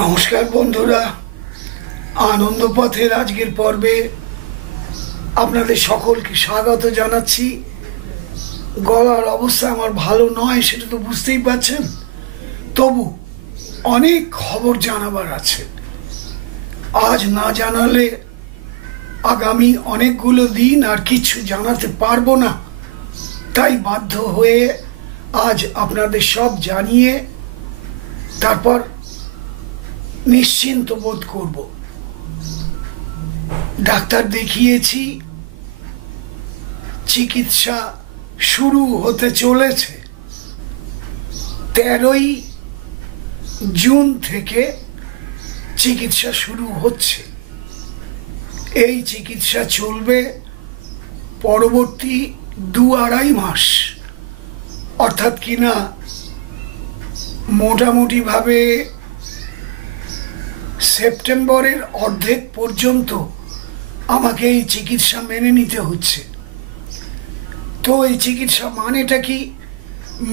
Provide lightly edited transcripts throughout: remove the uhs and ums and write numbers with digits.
নমস্কার বন্ধুরা, আনন্দ পথের আজকের পর্বে আপনাদের সকলকে স্বাগত জানাচ্ছি। গলার অবস্থা আমার ভালো নয়, সেটা তো বুঝতেই পারছেন। তবু অনেক খবর জানাবার আছে। আজ না জানালে আগামী অনেকগুলো দিন আর কিছু জানাতে পারবো না। তাই বাধ্য হয়ে আজ আপনাদের সব জানিয়ে তারপর নিশ্চিন্ত বোধ করব। ডাক্তার দেখিয়েছি, চিকিৎসা শুরু হতে চলেছে। 13ই জুন থেকে চিকিৎসা শুরু হচ্ছে। এই চিকিৎসা চলবে পরবর্তী 2-2.5 মাস, অর্থাৎ কিনা মোটামুটিভাবে সেপ্টেম্বরের অর্ধেক পর্যন্ত আমাকে এই চিকিৎসা মেনে নিতে হচ্ছে। তো এই চিকিৎসা মানেটা কি?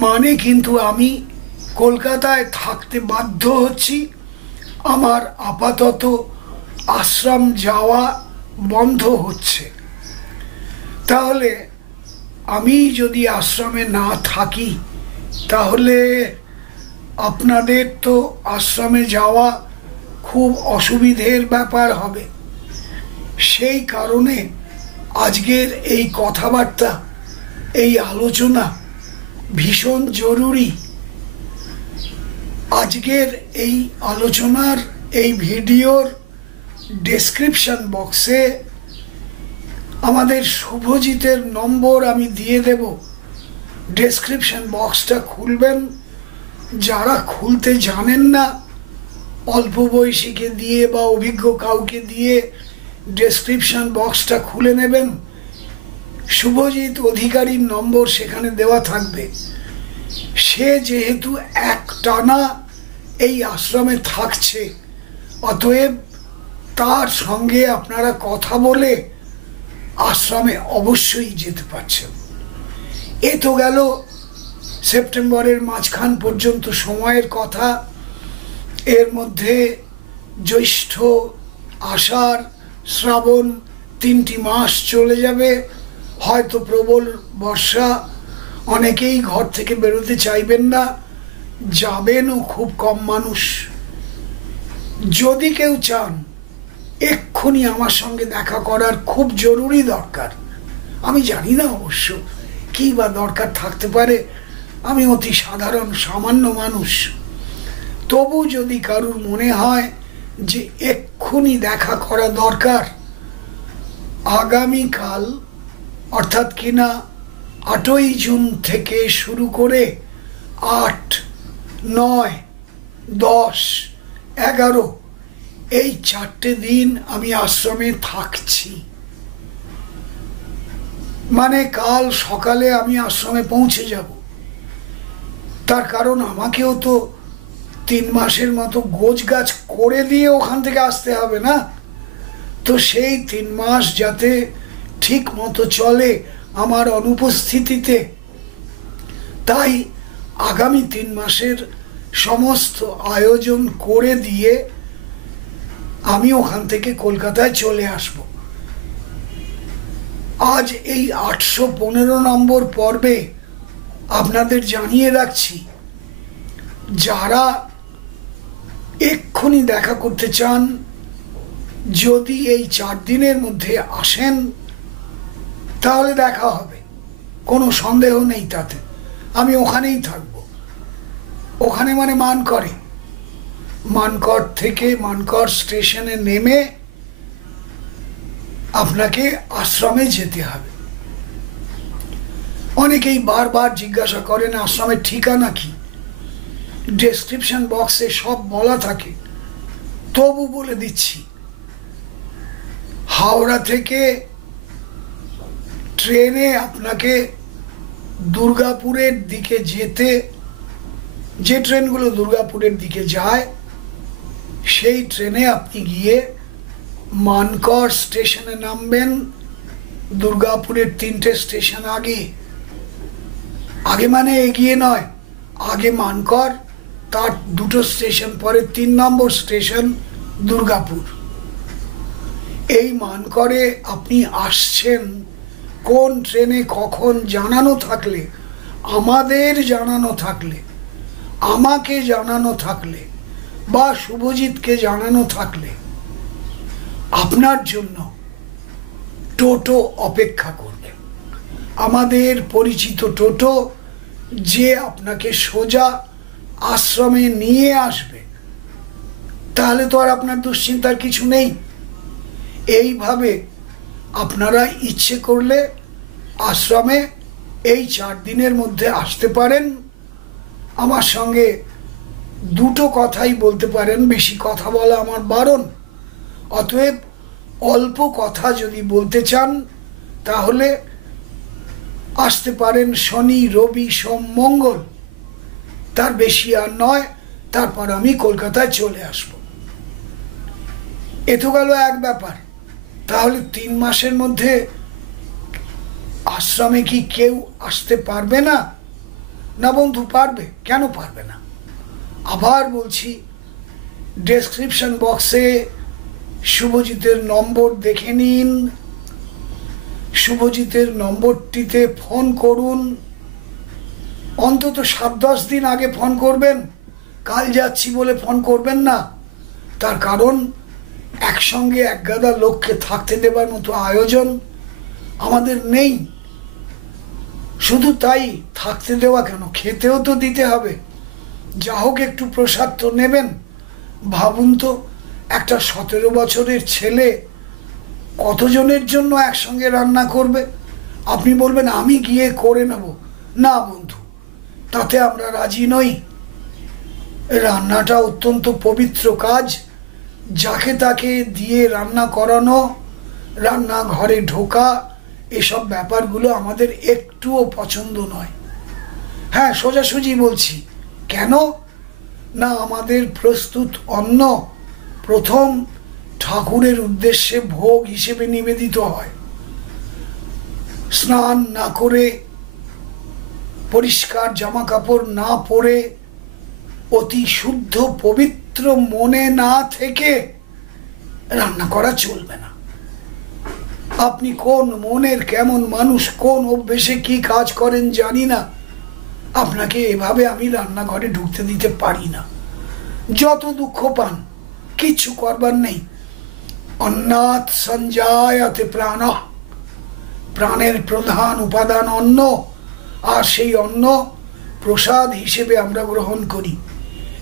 মানে কিন্তু আমি কলকাতায় থাকতে বাধ্য হচ্ছি। আমার আপাতত আশ্রম যাওয়া বন্ধ হচ্ছে। তাহলে আমি যদি আশ্রমে না থাকি তাহলে আপনাদের তো আশ্রমে যাওয়া খুব অসুবিধের ব্যাপার হবে। সেই কারণে আজকের এই কথাবার্তা, এই আলোচনা ভীষণ জরুরি। আজকের এই আলোচনার এই ভিডিওর ডেসক্রিপশন বক্সে আমাদের শুভজিতের নম্বর আমি দিয়ে দেব। ডেসক্রিপশন বক্সটা খুলবেন। যারা খুলতে জানেন না, অল্প বয়সীকে দিয়ে বা অভিজ্ঞ কাউকে দিয়ে ডেসক্রিপশন বক্সটা খুলে নেবেন। শুভজিৎ অধিকারীর নম্বর সেখানে দেওয়া থাকবে। সে যেহেতু একটানা এই আশ্রমে থাকছে, অতএব তার সঙ্গে আপনারা কথা বলে আশ্রমে অবশ্যই যেতে পারছেন। এ তো গেল সেপ্টেম্বরের মাঝখান পর্যন্ত সময়ের কথা। এর মধ্যে জ্যৈষ্ঠ, আষাঢ়, শ্রাবণ 3টি মাস চলে যাবে। হয়তো প্রবল বর্ষা, অনেকেই ঘর থেকে বেরোতে চাইবেন না, যাবেনও খুব কম মানুষ। যদি কেউ চান এক্ষুনি আমার সঙ্গে দেখা করার খুব জরুরি দরকার, আমি জানি না অবশ্য কী বা দরকার থাকতে পারে, আমি অতি সাধারণ সামান্য মানুষ। তবু যদি কারুর মনে হয় যে এক্ষুনি দেখা করা দরকার, আগামীকাল অর্থাৎ কিনা 8ই জুন থেকে শুরু করে 8, 9, 10, 11 এই 4টে দিন আমি আশ্রমে থাকছি। মানে কাল সকালে আমি আশ্রমে পৌঁছে যাব। তার কারণ আমাকেও তো 3 মাসের মতো গোছগাছ করে দিয়ে ওখান থেকে আসতে হবে না? তো সেই 3 মাস যাতে ঠিক মতো চলে আমার অনুপস্থিতিতে, তাই আগামী 3 মাসের সমস্ত আয়োজন করে দিয়ে আমি ওখান থেকে কলকাতায় চলে আসব। আজ এই 815 নম্বর পর্বে আপনাদের জানিয়ে রাখছি, যারা এক্ষুনি দেখা করতে চান, যদি এই 4 দিনের মধ্যে আসেন তাহলে দেখা হবে, কোনো সন্দেহ নেই তাতে। আমি ওখানেই থাকব। ওখানে মানে মানকরে। মানকর থেকে মানকর স্টেশনে নেমে আপনাকে আশ্রমে যেতে হবে। অনেকেই বারবার জিজ্ঞাসা করেন আশ্রমের ঠিকানা কি। ডেসক্রিপশন বক্সে সব বলা থাকে, তবু বলে দিচ্ছি। হাওড়া থেকে ট্রেনে আপনাকে দুর্গাপুরের দিকে যেতে, যে ট্রেনগুলো দুর্গাপুরের দিকে যায়, সেই ট্রেনে আপনি গিয়ে মানকর স্টেশনে নামবেন। দুর্গাপুরের 3টে স্টেশন আগে, আগে মানে এগিয়ে নয়, আগে মানকর, তার 2টো স্টেশন পরে 3 নম্বর স্টেশন দুর্গাপুর। এই মানকরে আপনি আসছেন কোন ট্রেনে কখন জানানো থাকলে, আমাদের জানানো থাকলে, আমাকে জানানো থাকলে বা শুভজিৎকে জানানো থাকলে আপনার জন্য টোটো অপেক্ষা করবে। আমাদের পরিচিত টোটো যে আপনাকে সোজা আশ্রমে নিয়ে আসবে। তাহলে তো আর আপনার দুশ্চিন্তার কিছু নেই। এইভাবে আপনারা ইচ্ছে করলে আশ্রমে এই 4 দিনের মধ্যে আসতে পারেন। আমার সঙ্গে 2টো কথাই বলতে পারেন, বেশি কথা বলা আমার বারণ। অতএব অল্প কথা যদি বলতে চান তাহলে আসতে পারেন শনি, রবি, সোম, মঙ্গল, তার বেশি আর নয়। তারপর আমি কলকাতায় চলে আসব। এ তো গেল এক ব্যাপার। তাহলে 3 মাসের মধ্যে আশ্রমে কি কেউ আসতে পারবে না? না বন্ধু, পারবে। কেন পারবে না? আবার বলছি, ডেসক্রিপশন বক্সে শুভজিতের নম্বর দেখে নিন, শুভজিতের নম্বরটিতে ফোন করুন। অন্তত 7-10 দিন আগে ফোন করবেন। কাল যাচ্ছি বলে ফোন করবেন না। তার কারণ একসঙ্গে এক গাদা লোককে থাকতে দেবার মতো আয়োজন আমাদের নেই। শুধু তাই থাকতে দেওয়া কেন, খেতেও তো দিতে হবে। যা হোক একটু প্রসাদ তো নেবেন। ভাবুন তো, একটা 17 বছরের ছেলে কতজনের জন্য একসঙ্গে রান্না করবে? আপনি বলবেন আমি গিয়ে করে নেব। না বন্ধু, তাতে আমরা রাজি নই। রান্নাটা অত্যন্ত পবিত্র কাজ। যাকে তাকে দিয়ে রান্না করানো, রান্নাঘরে ঢোকা, এসব ব্যাপারগুলো আমাদের একটুও পছন্দ নয়। হ্যাঁ, সোজাসুজি বলছি। কেন না, আমাদের প্রস্তুত অন্ন প্রথম ঠাকুরের উদ্দেশ্যে ভোগ হিসেবে নিবেদিত হয়। স্নান না করে, পরিষ্কার জামা কাপড় না পরে, অতি শুদ্ধ পবিত্র মনে না থেকে রান্না করা চলবে না। আপনি কোন মনের কেমন মানুষ, কোন অভ্যেসে কি কাজ করেন জানি না। আপনাকে এভাবে আমি রান্নাঘরে ঢুকতে দিতে পারি না। যত দুঃখ পান, কিচ্ছু করবার নেই। অন্নাৎ সঞ্জায়তে প্রাণ, প্রাণের প্রধান উপাদান অন্ন। আর সেই অন্ন প্রসাদ হিসেবে আমরা গ্রহণ করি।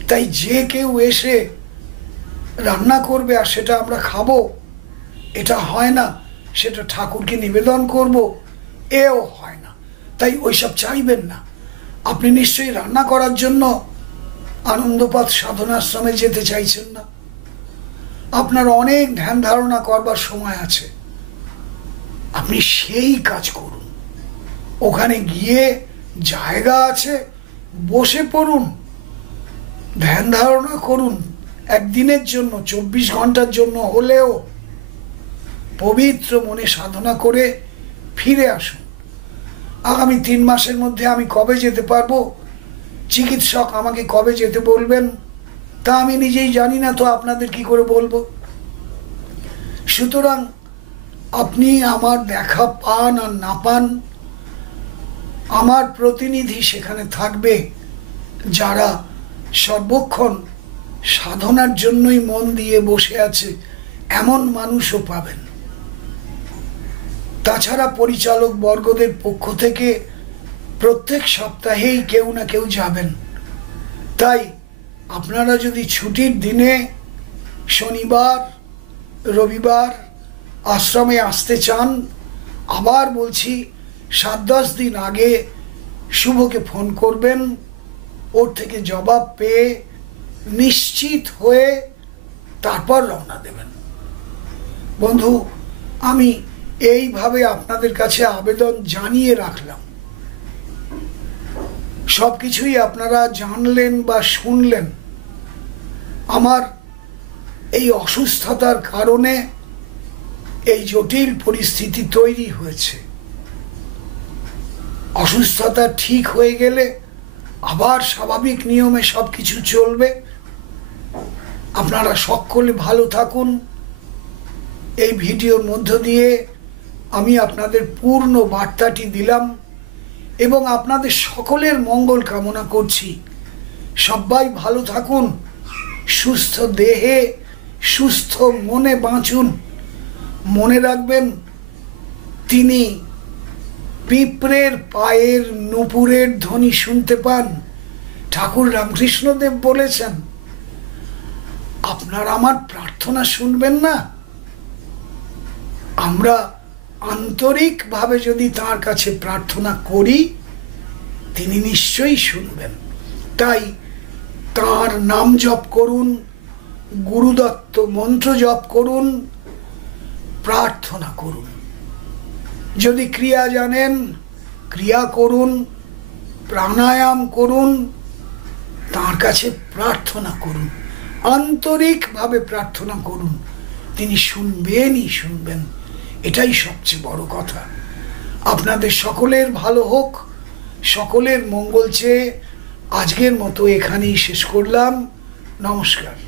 তাই যে কেউ এসে রান্না করবে আর সেটা আমরা খাবো, এটা হয় না। সেটা ঠাকুরকে নিবেদন করব, এও হয় না। তাই ওইসব চাইবেন না। আপনি নিশ্চয়ই রান্না করার জন্য আনন্দপাত সাধনাশ্রমে যেতে চাইছেন না। আপনার অনেক ধ্যান ধারণা করবার সময় আছে। আপনি সেই কাজ করুন। ওখানে গিয়ে জায়গা আছে, বসে পড়ুন, ধ্যান ধারণা করুন। একদিনের জন্য, 24 ঘন্টার জন্য হলেও পবিত্র মনে সাধনা করে ফিরে আসুন। আগামী 3 মাসের মধ্যে আমি কবে যেতে পারবো, চিকিৎসক আমাকে কবে যেতে বলবেন, তা আমি নিজেই জানি না, তো আপনাদের কি করে বলবো? সুতরাং আপনি আমার দেখা পান আর না পান, আমার প্রতিনিধি সেখানে থাকবে। যারা সর্বক্ষণ সাধনার জন্যই মন দিয়ে বসে আছে, এমন মানুষও পাবেন। তাছাড়া পরিচালক বর্গদের পক্ষ থেকে প্রত্যেক সপ্তাহেই কেউ না কেউ যাবেন। তাই আপনারা যদি ছুটির দিনে শনিবার, রবিবার আশ্রমে আসতে চান, আবার বলছি 7-10 দিন আগে শুভকে ফোন করবেন। ওর থেকে জবাব পেয়ে নিশ্চিত হয়ে তারপর রওনা দেবেন। বন্ধু, আমি এইভাবে আপনাদের কাছে আবেদন জানিয়ে রাখলাম। সবকিছুই আপনারা জানলেন বা শুনলেন। আমার এই অসুস্থতার কারণে এই জটিল পরিস্থিতি তৈরি হয়েছে। অসুস্থতা ঠিক হয়ে গেলে আবার স্বাভাবিক নিয়মে সব কিছু চলবে। আপনারা সকলে ভালো থাকুন। এই ভিডিওর মধ্য দিয়ে আমি আপনাদের পূর্ণ বার্তাটি দিলাম এবং আপনাদের সকলের মঙ্গল কামনা করছি। সবাই ভালো থাকুন, সুস্থ দেহে সুস্থ মনে বাঁচুন। মনে রাখবেন, তিনি পিঁপড়ের পায়ের নূপুরের ধ্বনি শুনতে পান। ঠাকুর রামকৃষ্ণদেব বলেছেন, আপনারা আমার প্রার্থনা শুনবেন না? আমরা আন্তরিকভাবে যদি তার কাছে প্রার্থনা করি, তিনি নিশ্চয়ই শুনবেন। তাই তার নাম জপ করুন, গুরুদত্ত মন্ত্র জপ করুন, প্রার্থনা করুন। যদি ক্রিয়া জানেন, ক্রিয়া করুন, প্রাণায়াম করুন, তার কাছে প্রার্থনা করুন, আন্তরিকভাবে প্রার্থনা করুন। তিনি শুনবেনই শুনবেন। এটাই সবচেয়ে বড় কথা। আপনাদের সকলের ভালো হোক, সকলের মঙ্গল চেয়ে আজকের মতো এখানেই শেষ করলাম। নমস্কার।